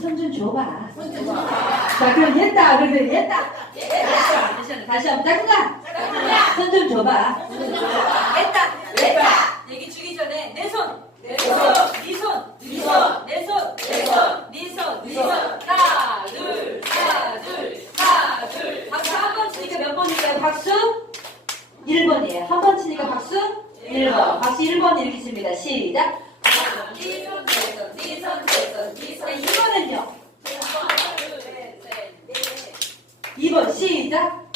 손좀 줘봐. 자, 그럼 했다. 그러면 했다. 다시 한번 짜증나. 손좀 줘봐. 했다. 했다. 얘기 주기 전에 내 손. 내 손. 네 손. 네 손. 내 손. 내 손. 네 손. 네 손. 하나, 둘, 하나, 둘, 하나, 둘. 박수 한 번 치니까 몇 번일까요? 박수? 1번이에요. 한 번 치니까 박수? 1번. 박수 1번 이렇게 칩니다. 시작. 2번은요. 하나, 둘, 셋, 넷. 2번 시작.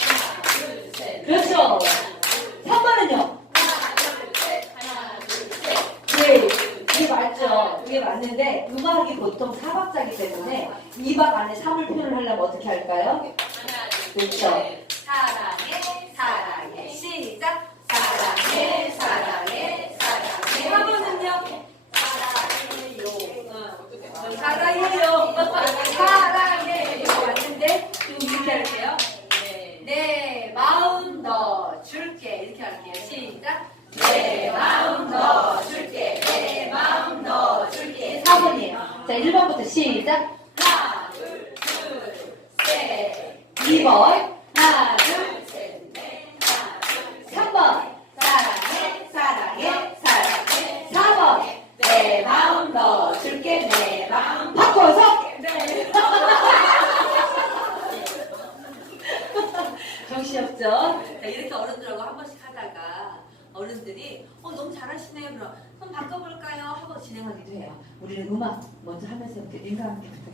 그렇죠. 3번은요. 하나, 둘, 셋. 하나, 둘, 셋. 네, 이게 맞죠. 이게 맞는데 음악이 보통 4박자기 때문에 2박 안에 3을 표현을 하려면 어떻게 할까요? 그렇죠. 셋. 사랑해, 사랑해. 시작. 사랑해, 사랑해, 사랑해. 한번은요. 사랑해요. 사랑해요. 너 줄게 이렇게 할게요. 시작. 내 마음 너 줄게. 내 마음 너 줄게. 4번이에요. 자, 1번부터 시작. 하나, 둘, 둘, 셋. 2번, 하나, 둘, 셋, 넷. 하나, 둘, 셋. 3번, 사랑해, 사랑해, 사랑해. 4번. 내 마음 너 줄게. 내 마음 바꿔서 네. 정신없죠? 자, 이렇게 어른들하고 한 번씩 하다가 어른들이 어 너무 잘하시네요. 그럼 그럼 바꿔볼까요? 하고 진행하기도 해요. 우리는 음악 먼저 하면서 이렇게 인간함께 부탁드립니다.